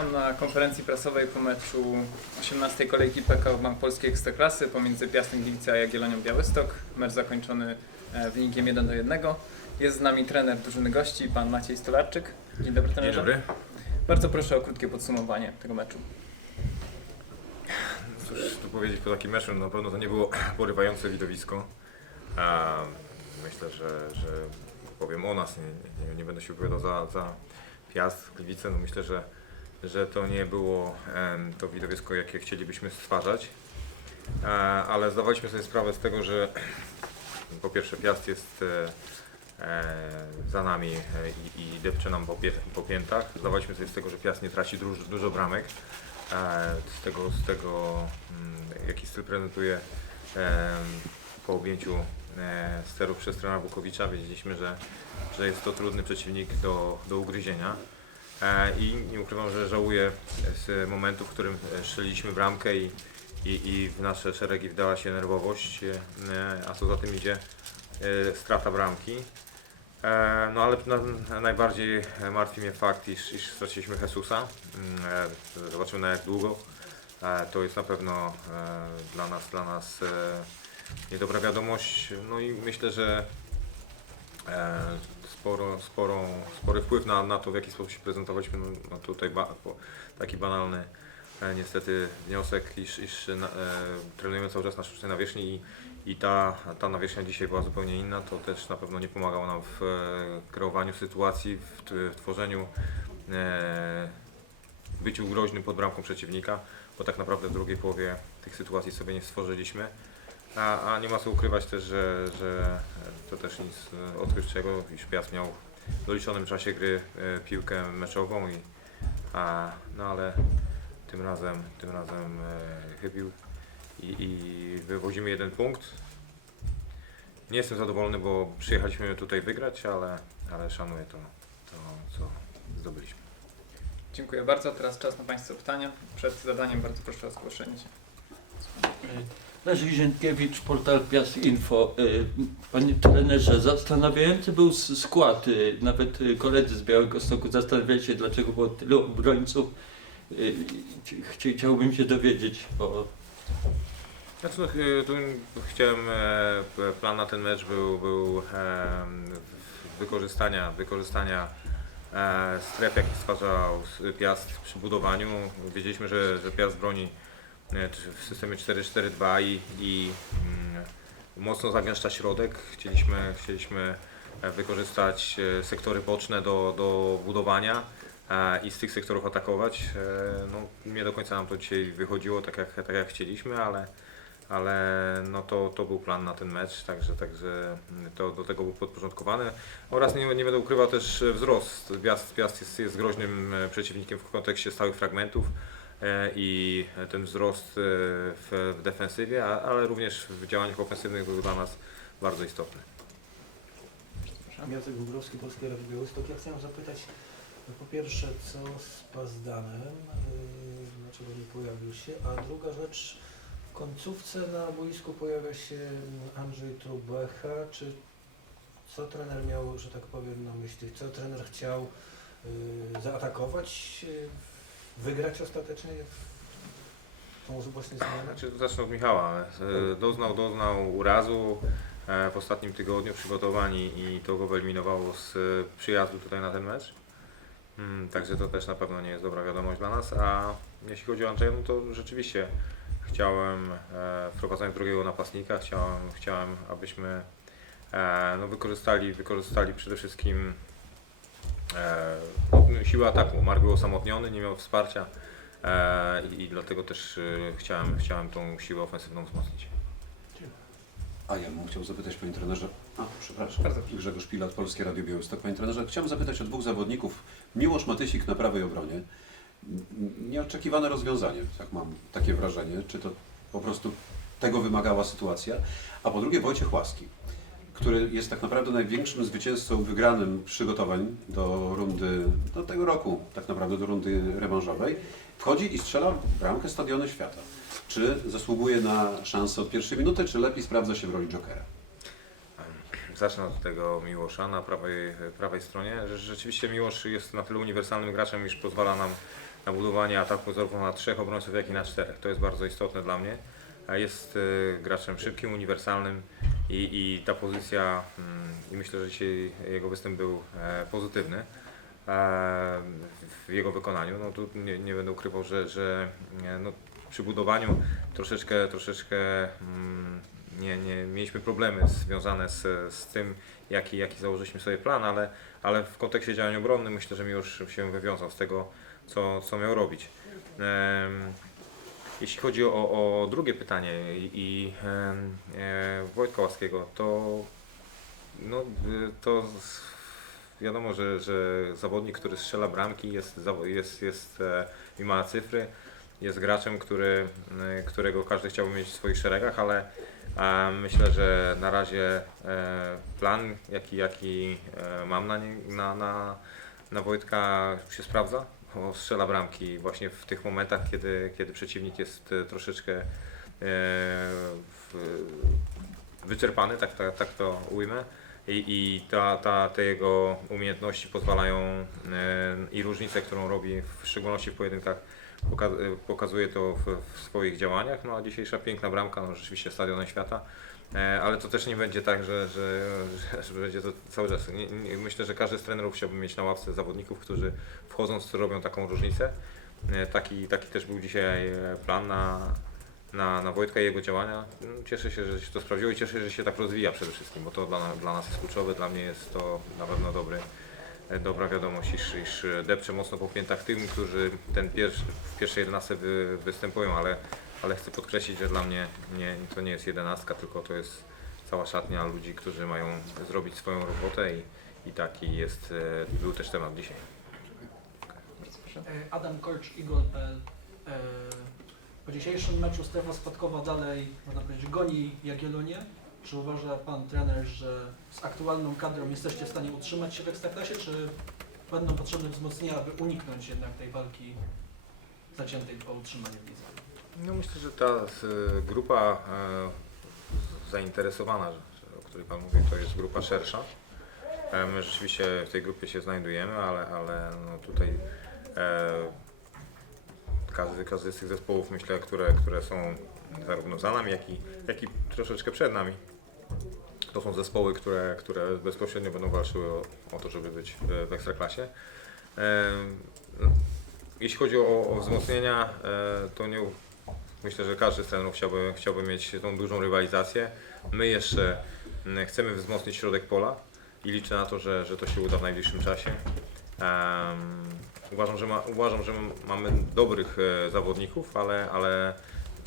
Witam na konferencji prasowej po meczu 18 kolejki PKO Bank Polskiej Ekstraklasy pomiędzy Piastem Gliwice a Jagiellonią Białystok. Mecz zakończony e, wynikiem 1 do 1. Jest z nami trener drużyny gości, pan Maciej Stolarczyk. Dzień dobry Dzień trenerze. dobry. Bardzo proszę o krótkie podsumowanie tego meczu. Cóż tu powiedzieć po takim meczu, na pewno to nie było porywające widowisko. Myślę, że, że powiem o nas, nie, nie, nie będę się wypowiadał za, za Piast, Gliwice, no myślę, że, że to nie było to widowisko, jakie chcielibyśmy stwarzać. E, ale zdawaliśmy sobie sprawę z tego, że po pierwsze Piast jest e, e, za nami i, depcze nam po, piętach. Zdawaliśmy sobie z tego, że Piast nie traci dużo, dużo bramek. Z tego, z tego mm, jaki styl prezentuje po objęciu sterów przez trenera Bukowicza, wiedzieliśmy, że, że jest to trudny przeciwnik do, do ugryzienia. E, I nie ukrywam, że żałuję z momentu, w którym e, strzeliliśmy bramkę i, i, i w nasze szeregi wdała się nerwowość, e, a co za tym idzie strata bramki. No ale na, najbardziej martwi mnie fakt, iż, iż straciliśmy Jesusa. Mm, Zobaczymy na jak długo. To jest na pewno dla nas, dla nas niedobra wiadomość. No i myślę, że sporo, sporą, spory wpływ na, na to, w jaki sposób się prezentowaliśmy. No, no tutaj ba, taki banalny e, niestety wniosek, iż, iż na, e, trenujemy cały czas na sztucznej nawierzchni i, i ta, ta nawierzchnia dzisiaj była zupełnie inna. To też na pewno nie pomagało nam w e, kreowaniu sytuacji, w, w tworzeniu, e, w byciu groźnym pod bramką przeciwnika, bo tak naprawdę w drugiej połowie tych sytuacji sobie nie stworzyliśmy. A, a nie ma co ukrywać też, że, że to też nic e, odkrywczego, iż Piast miał w doliczonym czasie gry e, piłkę meczową i a, no ale tym razem, tym razem e, chybił i, i wywozimy jeden punkt. Nie jestem zadowolony, bo przyjechaliśmy tutaj wygrać, ale, ale szanuję to, to, co zdobyliśmy. Dziękuję bardzo. Teraz czas na Państwa pytania. Przed zadaniem bardzo proszę o zgłoszenie się. Leszek Ziętkiewicz, portal Piast Info. Y, Panie trenerze, zastanawiający był skład. y, Nawet koledzy z Białego Stoku zastanawiali się, dlaczego było tylu obrońców. Y, chci- Chciałbym się dowiedzieć o Znaczy, tu chciałem, e, plan na ten mecz był, był w- wykorzystania, wykorzystania e, stref, jakie stwarzał Piast przy budowaniu. Wiedzieliśmy, że, że Piast broni e, w systemie 4-4-2 i, i mm, mocno zagęszcza środek. Chcieliśmy, chcieliśmy e, wykorzystać e, sektory boczne do, do budowania e, i z tych sektorów atakować. No, nie do końca nam to dzisiaj wychodziło tak jak, tak jak chcieliśmy, ale, ale no to, to był plan na ten mecz, także, także to do tego był podporządkowany. Oraz nie, nie będę ukrywał też wzrost. Piast, jest, jest groźnym przeciwnikiem w kontekście stałych fragmentów i ten wzrost e, w, defensywie, ale również w działaniach ofensywnych był dla nas bardzo istotny. Jacek Bubrowski, Polski Radio. Ja chciałem zapytać, no po pierwsze, co z Pazdanem, yy, dlaczego nie pojawił się, a druga rzecz, w końcówce na boisku pojawia się Andrzej Trubecha, czy co trener miał, że tak powiem, na myśli, co trener chciał zaatakować, wygrać ostatecznie tą właśnie zmianę? Znaczy, zacznę od Michała. E, Doznał, doznał urazu e, w ostatnim tygodniu przygotowań i to go wyeliminowało z e, przyjazdu tutaj na ten mecz. Mm, Także to też na pewno nie jest dobra wiadomość dla nas. A jeśli chodzi o Andrzeja, no to rzeczywiście chciałem e, wprowadzając drugiego napastnika, chciałem, chciałem abyśmy no, wykorzystali, wykorzystali przede wszystkim e, siłę ataku. Mark był osamotniony, nie miał wsparcia. E, i, I dlatego też e, chciałem, chciałem tą siłę ofensywną wzmocnić. A ja bym chciał zapytać Panie trenerze, a przepraszam, Bardzo proszę. Grzegorz Pilat, Polskie Radio Białystok. Panie trenerze, chciałem zapytać o dwóch zawodników. Miłosz Matysik na prawej obronie. N- Nieoczekiwane rozwiązanie, tak mam takie wrażenie. Czy to po prostu tego wymagała sytuacja? A po drugie Wojciech Łaski, który jest tak naprawdę największym zwycięzcą wygranym przygotowań do rundy, do tego roku, tak naprawdę do rundy rewanżowej. Wchodzi i strzela bramkę Stadiony Świata. Czy zasługuje na szansę od pierwszej minuty, czy lepiej sprawdza się w roli Jokera? zacznę od tego Miłosza na prawej, prawej stronie. Rzeczywiście Miłosz jest na tyle uniwersalnym graczem, iż pozwala nam na budowanie ataku zarówno na trzech obrońców, jak i na czterech. To jest bardzo istotne dla mnie. Jest e, graczem szybkim, uniwersalnym i, i ta pozycja, mm, i myślę, że dzisiaj jego występ był e, pozytywny e, w jego wykonaniu. No tu nie, nie będę ukrywał, że, że no, przy budowaniu troszeczkę, troszeczkę mm, nie, nie mieliśmy problemy związane z, z tym, jaki, jaki założyliśmy sobie plan, ale, ale w kontekście działań obronnych myślę, że mi już się wywiązał z tego, co, co miał robić. Em, jeśli chodzi o, o drugie pytanie i, em, e, Wojtka Łaskiego, to, no, y, to wiadomo, że, że zawodnik, który strzela bramki jest, jest, jest e, i ma cyfry, jest graczem, który, y, którego każdy chciałby mieć w swoich szeregach, ale myślę, że na razie e, plan, jaki, jaki e, mam na, nie, na, na, na Wojtka się sprawdza. Strzela bramki właśnie w tych momentach, kiedy, kiedy przeciwnik jest e, troszeczkę e, wyczerpany, tak, tak, tak to ujmę. I, i ta, ta, te jego umiejętności pozwalają e, i różnicę, którą robi w szczególności w pojedynkach Poka- pokazuje to w, w swoich działaniach. No a dzisiejsza piękna bramka, no rzeczywiście stadionem świata. E, ale to też nie będzie tak, że, że, że, będzie to cały czas. Nie, nie, myślę, że każdy z trenerów chciałby mieć na ławce zawodników, którzy wchodząc robią taką różnicę. E, taki, taki też był dzisiaj e, plan na, na, na Wojtka i jego działania. No, Cieszę się, że się to sprawdziło i cieszę się, że się tak rozwija przede wszystkim, bo to dla, dla nas jest kluczowe. Dla mnie jest to na pewno dobry, dobra wiadomość, iż, iż depcze mocno po piętach tym, którzy ten pierwszy, w pierwszej 11 wy, występują, ale, ale chcę podkreślić, że dla mnie nie, to nie jest jedenastka, tylko to jest cała szatnia ludzi, którzy mają zrobić swoją robotę i, i taki jest, e, był też temat dzisiaj. E, Adam Korcz, Igor.pl. E, Po dzisiejszym meczu strefa spadkowa dalej, można powiedzieć, goni Jagiellonię. Czy uważa Pan trener, że z aktualną kadrą jesteście w stanie utrzymać się w Ekstraklasie, czy będą potrzebne wzmocnienia, aby uniknąć jednak tej walki zaciętej po utrzymanie w? No myślę, że ta e, grupa e, zainteresowana, o której Pan mówi, to jest grupa szersza. E, my rzeczywiście w tej grupie się znajdujemy, ale, ale no tutaj e, każdy, każdy z tych zespołów, myślę, które, które są zarówno za nami, jak i, jak i troszeczkę przed nami, to są zespoły, które, które bezpośrednio będą walczyły o, o to, żeby być w, Ekstraklasie. E, jeśli chodzi o, o wzmocnienia, e, to nie, myślę, że każdy z trenerów chciałby, chciałby mieć tą dużą rywalizację. My jeszcze mm, chcemy wzmocnić środek pola i liczę na to, że, że to się uda w najbliższym czasie. Em, uważam, że ma, uważam, że mamy dobrych e, zawodników, ale, ale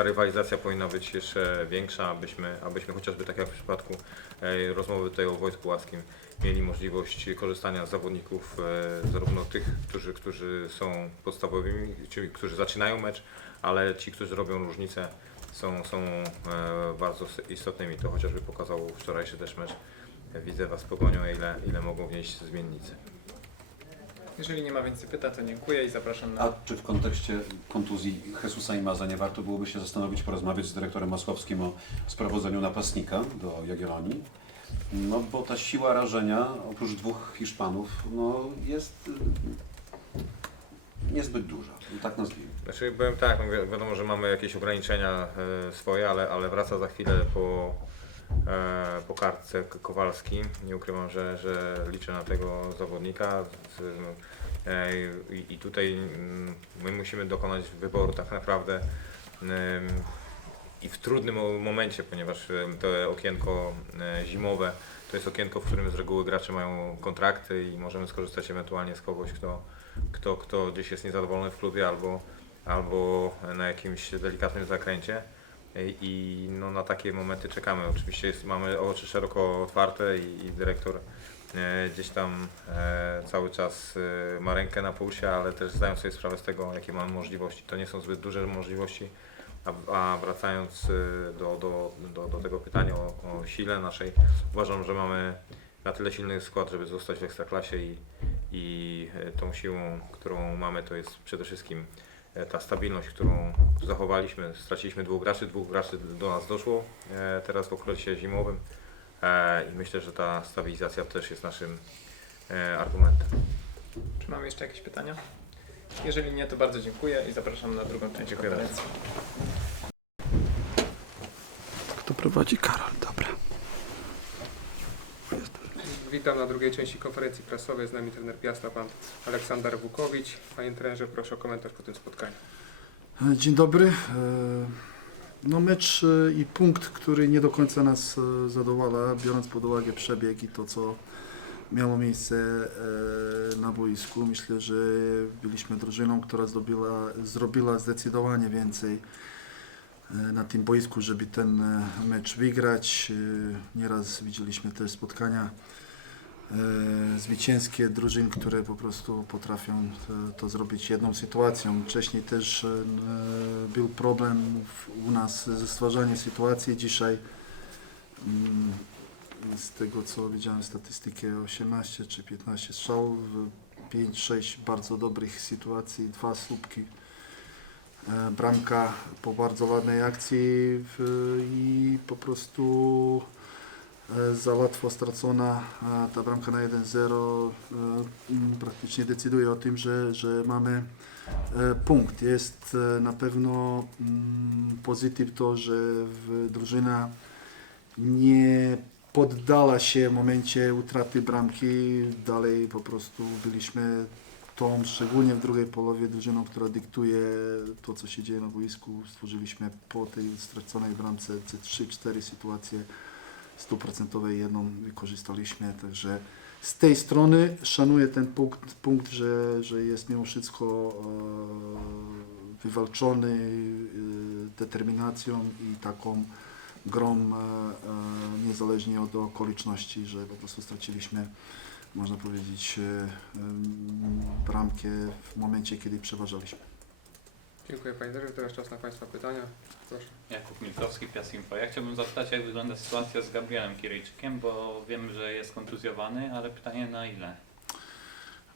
ta rywalizacja powinna być jeszcze większa, abyśmy, abyśmy chociażby tak jak w przypadku e, rozmowy tutaj o Wojtku Łaskim mieli możliwość korzystania z zawodników e, zarówno tych, którzy, którzy są podstawowymi, czyli którzy zaczynają mecz, ale ci, którzy robią różnicę są, są e, bardzo istotnymi. To chociażby pokazał wczorajszy też mecz Widzewa z Pogonią, ile, ile mogą wnieść zmiennicy. Jeżeli nie ma więcej pytań, to dziękuję i zapraszam na A czy w kontekście kontuzji Jesusa i Maza nie warto byłoby się zastanowić, porozmawiać z dyrektorem Masłowskim o sprowadzeniu napastnika do Jagiellonii? No bo ta siła rażenia, oprócz dwóch Hiszpanów, no jest y, niezbyt duża. Tak nazwijmy. Znaczy powiem tak, no wi- wiadomo, że mamy jakieś ograniczenia e, swoje, ale, ale wraca za chwilę po, po kartce Kowalski. Nie ukrywam, że, że liczę na tego zawodnika. E, i, tutaj mm, my musimy dokonać wyboru tak naprawdę i w trudnym mo- momencie, ponieważ to okienko e, zimowe to jest okienko, w którym z reguły gracze mają kontrakty i możemy skorzystać ewentualnie z kogoś, kto, kto, kto gdzieś jest niezadowolony w klubie albo, albo na jakimś delikatnym zakręcie. I, i no, na takie momenty czekamy. Oczywiście jest, mamy oczy szeroko otwarte i, i dyrektor e, gdzieś tam e, cały czas e, ma rękę na pulsie, ale też zdają sobie sprawę z tego, jakie mamy możliwości. To nie są zbyt duże możliwości. A, a wracając e, do, do, do, do tego pytania o, o sile naszej, uważam, że mamy na tyle silny skład, żeby zostać w Ekstraklasie i, i e, tą siłą, którą mamy, to jest przede wszystkim e, ta stabilność, którą zachowaliśmy. Straciliśmy dwóch graczy, dwóch graczy do nas doszło e, teraz w okresie zimowym. E, I myślę, że ta stabilizacja też jest naszym e, argumentem. Czy mamy jeszcze jakieś pytania? Jeżeli nie, to bardzo dziękuję i zapraszam na drugą część Dziękuję konferencji. Kto prowadzi? Karol, dobra. Witam na drugiej części konferencji prasowej. Z nami trener Piasta, pan Aleksander Wukowicz. Panie trenerze, proszę o komentarz po tym spotkaniu. Dzień dobry. E, No mecz e, i punkt, który nie do końca nas e, zadowala, biorąc pod uwagę przebieg i to, co miało miejsce e, na boisku. Myślę, że byliśmy drużyną, która zdobyła, zrobiła zdecydowanie więcej e, na tym boisku, żeby ten e, mecz wygrać. E, Nieraz widzieliśmy też spotkania e, zwycięskie drużyn, które po prostu potrafią e, to zrobić jedną sytuacją. Wcześniej też e, był problem u nas ze stwarzaniem sytuacji. Dzisiaj mm, z tego co widziałem statystykę 18 czy 15 strzałów, 5-6 bardzo dobrych sytuacji, dwa słupki. E, Bramka po bardzo ładnej akcji i po prostu e, za łatwo stracona ta bramka na 1-0 e, praktycznie decyduje o tym, że, że mamy e, punkt. Jest e, na pewno pozytyw to, że drużyna nie poddała się w momencie utraty bramki. Dalej po prostu byliśmy tą, szczególnie w drugiej połowie, drużyną, która dyktuje to, co się dzieje na boisku. Stworzyliśmy po tej straconej bramce te 3-4 sytuacje stuprocentowej jedną wykorzystaliśmy, także z tej strony szanuję ten punkt, punkt że, że jest mimo wszystko e, wywalczony e, determinacją i taką grą e, e, niezależnie od okoliczności, że po prostu straciliśmy można powiedzieć e, bramkę w momencie, kiedy przeważaliśmy. Dziękuję panie trenerze. Teraz czas na państwa pytania. Proszę. Jakub Milkowski, Piast Info. Ja chciałbym zapytać, jak wygląda sytuacja z Gabrielem Kirejczykiem, bo wiemy, że jest kontuzjowany, ale pytanie na ile?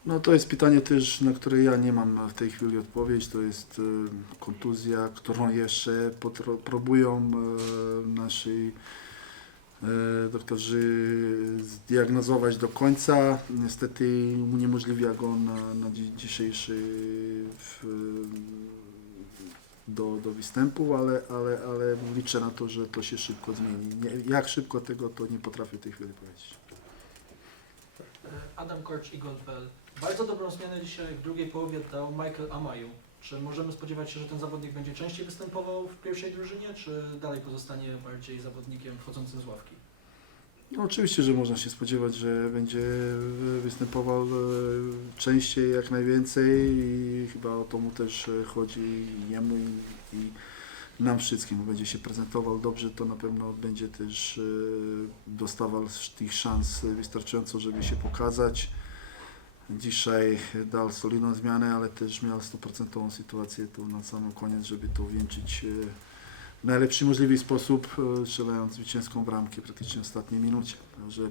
No to jest pytanie też, na które ja nie mam w tej chwili odpowiedź. To jest e, kontuzja, którą jeszcze próbują e, nasi e, doktorzy zdiagnozować do końca. Niestety uniemożliwia go na, na dzi- dzisiejszy w, do, do występu, ale, ale, ale liczę na to, że to się szybko zmieni. Nie, jak szybko tego, to nie potrafię w tej chwili powiedzieć. E, Adam Korcz i Goldbell. Bardzo dobrą zmianę dzisiaj w drugiej połowie dał Michael Amaju. Czy możemy spodziewać się, że ten zawodnik będzie częściej występował w pierwszej drużynie, czy dalej pozostanie bardziej zawodnikiem wchodzącym z ławki? No, oczywiście, że można się spodziewać, że będzie występował e, częściej, jak najwięcej i chyba o to mu też e, chodzi jemu i, i nam wszystkim. Będzie się prezentował dobrze, to na pewno będzie też e, dostawał tych szans wystarczająco, żeby się pokazać. Dzisiaj dał solidną zmianę, ale też miał stuprocentową sytuację tu na sam koniec, żeby to wieńczyć w najlepszy możliwy sposób, e, strzelając zwycięską bramkę praktycznie w ostatniej minucie. Także e,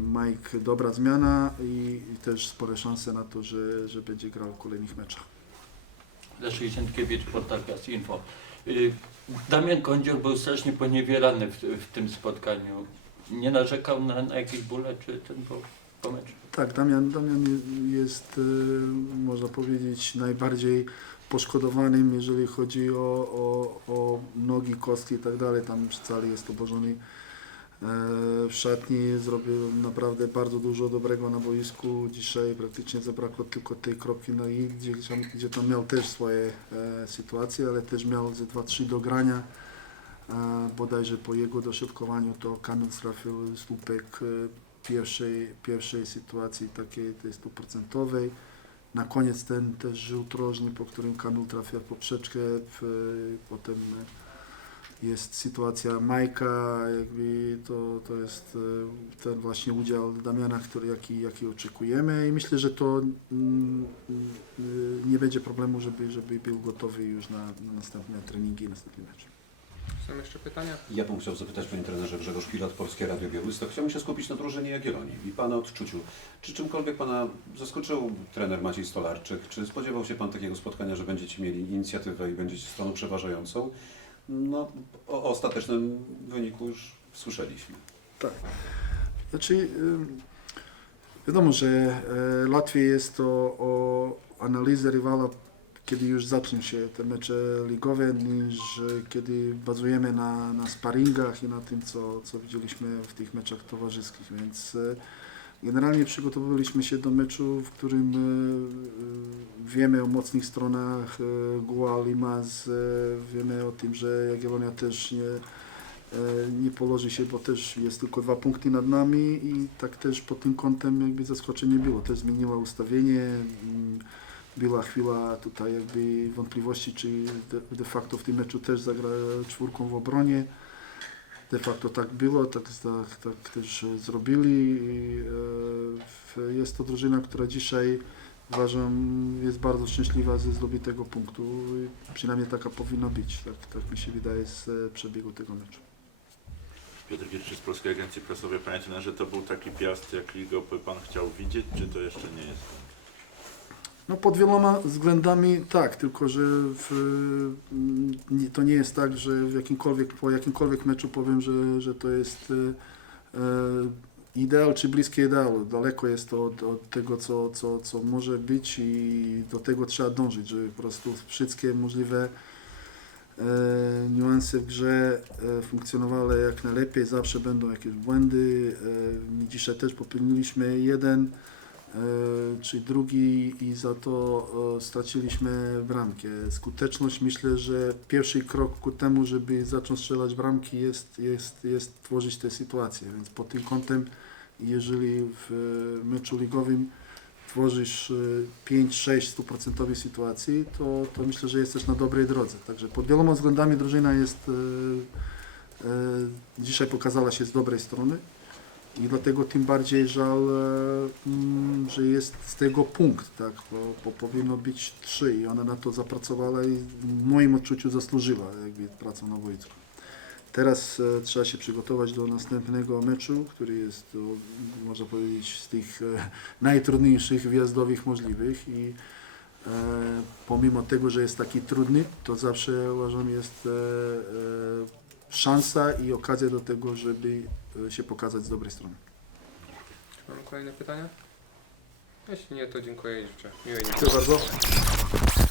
Mike dobra zmiana i, i też spore szanse na to, że, że będzie grał w kolejnych meczach. Leszek Ziętkiewicz, portal Piast Info. Y, Damian Kądzior był strasznie poniewierany w, w tym spotkaniu. Nie narzekał na, na jakieś bóle, czy ten po, po meczu? Tak, Damian, Damian je- jest, e, można powiedzieć, najbardziej poszkodowanym, jeżeli chodzi o, o, o nogi, kostki i tak dalej. Tam cały jest obłożony e, w szatni. Zrobił naprawdę bardzo dużo dobrego na boisku. Dzisiaj praktycznie zabrakło tylko tej kropki na i, gdzie, gdzie tam miał też swoje e, sytuacje, ale też miał ze 2-3 do grania. E, bodajże po jego dośrodkowaniu to Kamil trafił słupek e, pierwszej, pierwszej sytuacji takiej tej stuprocentowej. Na koniec ten też rzut rożny, po którym Kamil trafia w poprzeczkę, potem jest sytuacja Majka, jakby to, to jest e, ten właśnie udział Damiana, który, jaki, jaki oczekujemy i myślę, że to mm, mm, nie będzie problemu, żeby, żeby był gotowy już na, na następne treningi, następny mecz. Są jeszcze pytania? Ja bym chciał zapytać Panie Trenerze Grzegorz Pilat, Polskie Radio Białystok. Chciałbym się skupić na drużynie Jagiellonii i Pana odczuciu. Czy czymkolwiek Pana zaskoczył trener Maciej Stolarczyk? Czy spodziewał się Pan takiego spotkania, że będziecie mieli inicjatywę i będziecie stroną przeważającą? No, o ostatecznym wyniku już słyszeliśmy. Znaczy, ym, wiadomo, że e, łatwiej jest to o analizę rywala, kiedy już zaczną się te mecze ligowe, niż e, kiedy bazujemy na, na sparingach i na tym, co, co widzieliśmy w tych meczach towarzyskich. Więc e, generalnie przygotowywaliśmy się do meczu, w którym e, wiemy o mocnych stronach Goa Limaz, e, wiemy o tym, że Jagiellonia też nie, nie poloży się, bo też jest tylko dwa punkty nad nami i tak też pod tym kątem jakby zaskoczenie było. Też zmieniła ustawienie, mm, była chwila tutaj jakby wątpliwości, czy de, de facto w tym meczu też zagra czwórką w obronie. De facto tak było, tak, tak, tak też zrobili i e, jest to drużyna, która dzisiaj uważam jest bardzo szczęśliwa ze zdobytego punktu. Przynajmniej taka powinna być, tak, tak mi się wydaje z e, przebiegu tego meczu. Piotr Gierczy z Polskiej Agencji Prasowej. Panie trenerze, to był taki piast, jak go Pan chciał widzieć, czy to jeszcze nie jest? No pod wieloma względami tak, tylko że w, mm, nie, to nie jest tak, że w jakimkolwiek, po jakimkolwiek meczu powiem, że, że to jest e, e, ideał czy bliskie idealu. Daleko jest to od, od tego, co, co, co może być i do tego trzeba dążyć, żeby po prostu wszystkie możliwe e, niuanse w grze e, funkcjonowały jak najlepiej. Zawsze będą jakieś błędy. E, dzisiaj też popełniliśmy jeden e, czy drugi i za to e, straciliśmy bramkę. Skuteczność myślę, że pierwszy krok ku temu, żeby zacząć strzelać bramki jest, jest, jest tworzyć te sytuacje, więc pod tym kątem jeżeli w e, meczu ligowym tworzysz e, 5-6 stuprocentowych sytuacji, to, to myślę, że jesteś na dobrej drodze. Także pod wieloma względami drużyna jest dzisiaj pokazała się z dobrej strony. I dlatego tym bardziej żal, e, mm, że jest z tego punkt, tak, bo, bo powinno być trzy i ona na to zapracowała i w moim odczuciu zasłużyła jakby pracą na boisku. Teraz e, trzeba się przygotować do następnego meczu, który jest, można powiedzieć, z tych e, najtrudniejszych wjazdowych możliwych i pomimo tego, że jest taki trudny, to zawsze uważam jest szansa i okazja do tego, żeby e, się pokazać z dobrej strony. Czy Mam kolejne pytania? Jeśli nie, to dziękuję i życzę miłej. Dziękuję bardzo.